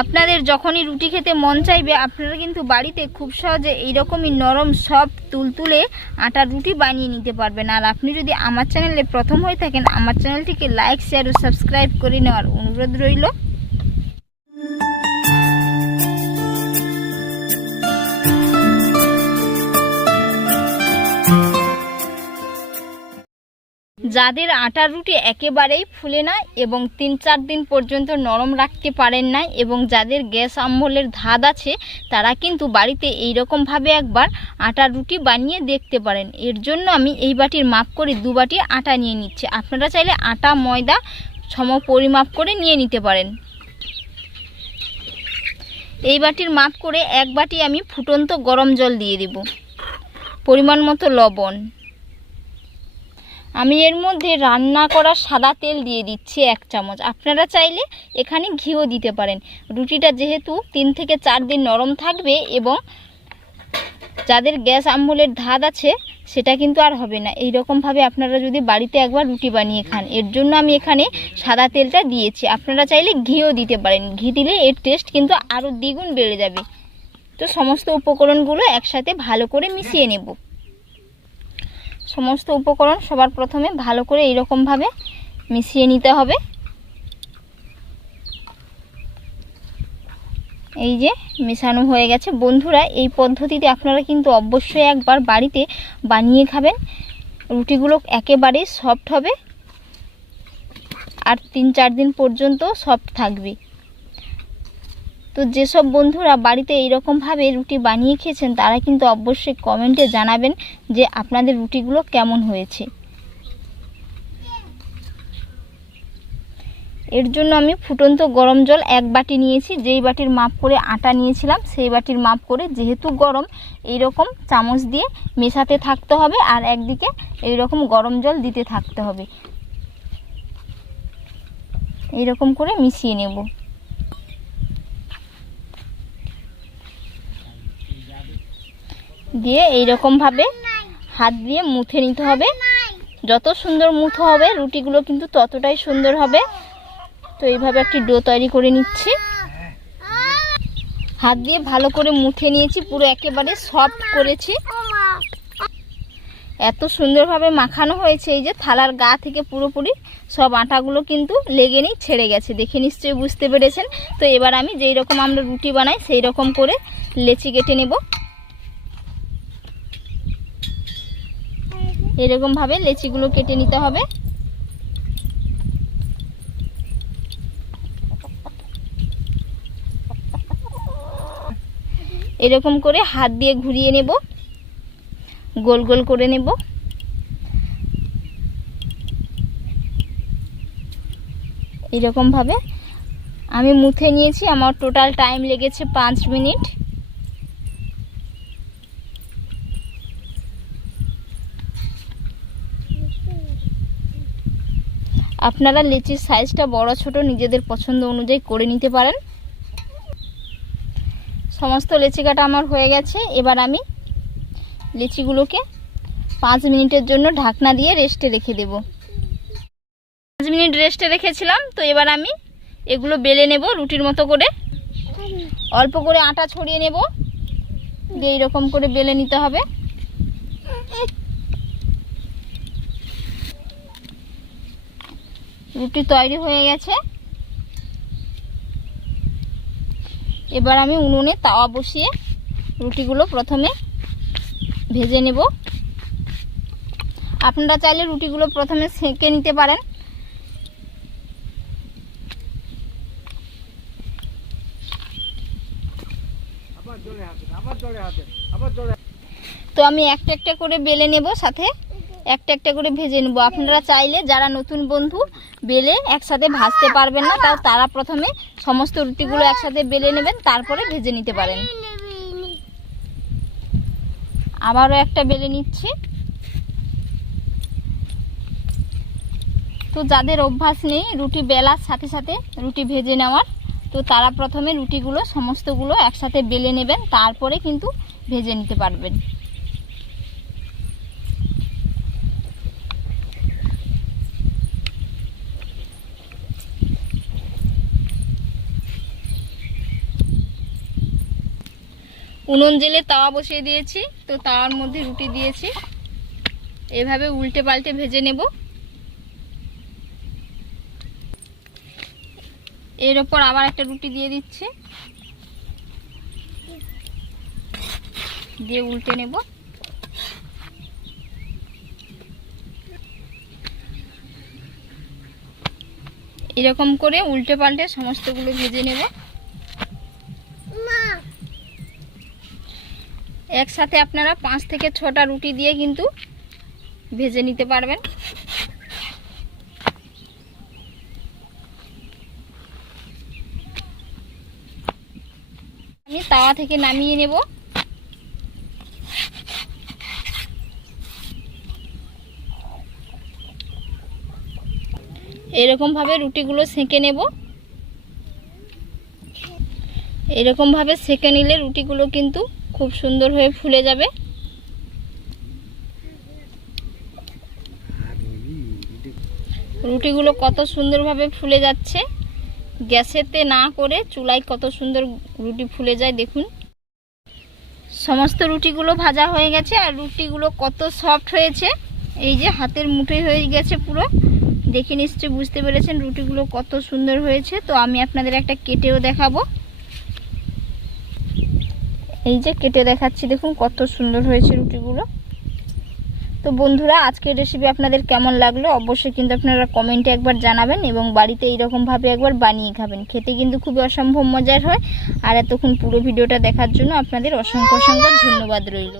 আপনাদের যখনই রুটি খেতে মন চাইবে, আপনারা কিন্তু বাড়িতে খুব সহজে এইরকমই নরম সব তুলতুলে আটার রুটি বানিয়ে নিতে পারবেন। আর আপনি যদি আমার চ্যানেলে প্রথম হয়ে থাকেন, আমার চ্যানেলটিকে লাইক, শেয়ার ও সাবস্ক্রাইব করে নেওয়ার অনুরোধ রইল। যাদের আটার রুটি একেবারেই ফুলে না এবং তিন চার দিন পর্যন্ত নরম রাখতে পারেন না এবং যাদের গ্যাস আম্বলের ধাদ আছে, তারা কিন্তু বাড়িতে এই রকমভাবে একবার আটার রুটি বানিয়ে দেখতে পারেন। এর জন্য আমি এই বাটির মাপ করে দু বাটি আটা নিয়ে নিচ্ছি। আপনারা চাইলে আটা, ময়দা সম পরিমাপ করে নিয়ে নিতে পারেন। এই বাটির মাপ করে এক বাটি আমি ফুটন্ত গরম জল দিয়ে দেব। পরিমাণ মতো লবণ। আমি এর মধ্যে রান্না করা সাদা তেল দিয়ে দিচ্ছি এক চামচ। আপনারা চাইলে এখানে ঘিও দিতে পারেন। রুটিটা যেহেতু তিন থেকে চার দিন নরম থাকবে এবং যাদের গ্যাস আম্বলের ধাদ আছে, সেটা কিন্তু আর হবে না। এই রকমভাবে আপনারা যদি বাড়িতে একবার রুটি বানিয়ে খান, এর জন্য আমি এখানে সাদা তেলটা দিয়েছি। আপনারা চাইলে ঘিও দিতে পারেন। ঘি দিলে এর টেস্ট কিন্তু আরও দ্বিগুণ বেড়ে যাবে। তো সমস্ত উপকরণগুলো একসাথে ভালো করে মিশিয়ে নেব। সমস্ত উপকরণ সবার প্রথমে ভালো করে এইরকমভাবে মিশিয়ে নিতে হবে। এই যে মেশানো হয়ে গেছে। বন্ধুরা, এই পদ্ধতিতে আপনারা কিন্তু অবশ্যই একবার বাড়িতে বানিয়ে খাবেন। রুটিগুলো একেবারেই সফট হবে। আর তিন চার দিন পর্যন্ত সফট থাকবে। তো যেসব বন্ধুরা বাড়িতে এইরকমভাবে রুটি বানিয়ে খেয়েছেন, তারা কিন্তু অবশ্যই কমেন্টে জানাবেন যে আপনাদের রুটিগুলো কেমন হয়েছে। এর জন্য আমি ফুটন্ত গরম জল এক বাটি নিয়েছি, যেই বাটির মাপ করে আটা নিয়েছিলাম, সেই বাটির মাপ করে যেহেতু গরম এই রকম চামচ দিয়ে মেশাতে থাকতে হবে আর একদিকে এই রকম গরম জল দিতে থাকতে হবে। এই রকম করে মিশিয়ে নেব। দিয়ে এইরকমভাবে হাত দিয়ে মুথে নিতে হবে। যত সুন্দর মুথো হবে, রুটিগুলো কিন্তু ততটাই সুন্দর হবে। তো এইভাবে একটি ডো তৈরি করে নিচ্ছি। হাত দিয়ে ভালো করে মুথে নিয়েছি, পুরো একেবারে সফট করেছি। এত সুন্দরভাবে মাখানো হয়েছে, এই যে থালার গা থেকে পুরোপুরি সব আটাগুলো কিন্তু লেগে নেই, ছেড়ে গেছে। দেখে নিশ্চয়ই বুঝতে পেরেছেন। তো এবার আমি যেই রকম আমরা রুটি বানাই, সেই রকম করে লেচি কেটে নেব। এরকমভাবে লেচিগুলো কেটে নিতে হবে। এরকম করে হাত দিয়ে ঘুরিয়ে নেব। গোল গোল করে নেব। এরকমভাবে আমি মুথে নিয়েছি, আমার টোটাল টাইম লেগেছে পাঁচ মিনিট। আপনারা লিচির সাইজটা বড় ছোট নিজেদের পছন্দ অনুযায়ী করে নিতে পারেন। সমস্ত লিচি কাটা আমার হয়ে গেছে। এবার আমি লিচিগুলোকে পাঁচ মিনিটের জন্য ঢাকনা দিয়ে রেস্টে রেখে দেব। পাঁচ মিনিট রেস্টে রেখেছিলাম, তো এবার আমি এগুলো বেলে নেব রুটির মতো করে। অল্প করে আটা ছড়িয়ে নেব, দিয়ে এইরকম করে বেলে নিতে হবে। রুটি তৈরি হয়ে গেছে। এবার আমি উনুনে তাওয়া বসিয়ে রুটিগুলো প্রথমে ভেজে নেব। আপনারা চাইলে রুটিগুলো প্রথমে সেঁকে নিতে পারেন। তো আমি একটা একটা করে বেলে নেব সাথে। একটা একটা করে ভেজে নেব। আপনারা চাইলে যারা নতুন বন্ধু, বেলে একসাথে ভাজতে পারবেন না, তাও তারা প্রথমে সমস্ত রুটিগুলো একসাথে বেলে নেবেন, তারপরে ভেজে নিতে পারেন। আবারও একটা বেলে নিচ্ছি। তো যাদের অভ্যাস নেই, রুটি বেলার সাথে সাথে রুটি ভেজে নেওয়ার, তো তারা প্রথমে রুটিগুলো, সমস্তগুলো একসাথে বেলে নেবেন, তারপরে কিন্তু ভেজে নিতে পারবেন। উনুন জেলে তাওয়া বসিয়ে দিয়েছি। তো তাওয়ার মধ্যে রুটি দিয়েছি। এভাবে উল্টে পাল্টে ভেজে নেব। এর ওপর আবার একটা রুটি দিয়ে দিচ্ছি। দিয়ে উল্টে নেব। এরকম করে উল্টে পাল্টে সমস্তগুলো ভেজে নেব। একসাথে আপনারা পাঁচ থেকে ছটা রুটি দিয়ে কিন্তু ভেজে নিতে পারবেন। আমি তাওয়া থেকে নামিয়ে নেব। এরকম ভাবে রুটিগুলো সেঁকে নেব। এরকম ভাবে সেঁকে নিলে রুটিগুলো কিন্তু খুব সুন্দর হয়ে ফুলে যাবে। রুটিগুলো কত সুন্দরভাবে ফুলে যাচ্ছে। গ্যাসেতে না করে চুলায় কত সুন্দর রুটি ফুলে যায়, দেখুন। সমস্ত রুটিগুলো ভাজা হয়ে গেছে আর রুটিগুলো কত সফট হয়েছে। এই যে হাতের মুঠোই হয়ে গেছে পুরো। দেখে নিশ্চয়ই বুঝতে পেরেছেন রুটিগুলো কত সুন্দর হয়েছে। তো আমি আপনাদের একটা কেটেও দেখাবো। এই যে কেটে দেখাচ্ছি, দেখুন কত সুন্দর হয়েছে রুটিগুলো। তো বন্ধুরা, আজকের রেসিপি আপনাদের কেমন লাগল অবশ্যই কিন্তু আপনারা কমেন্টে একবার জানাবেন এবং বাড়িতে এইরকমভাবে একবার বানিয়ে খাবেন। খেতে কিন্তু খুবই অসম্ভব মজার হয়। আর এতক্ষণ পুরো ভিডিওটা দেখার জন্য আপনাদের অসংখ্য অসংখ্য ধন্যবাদ রইল।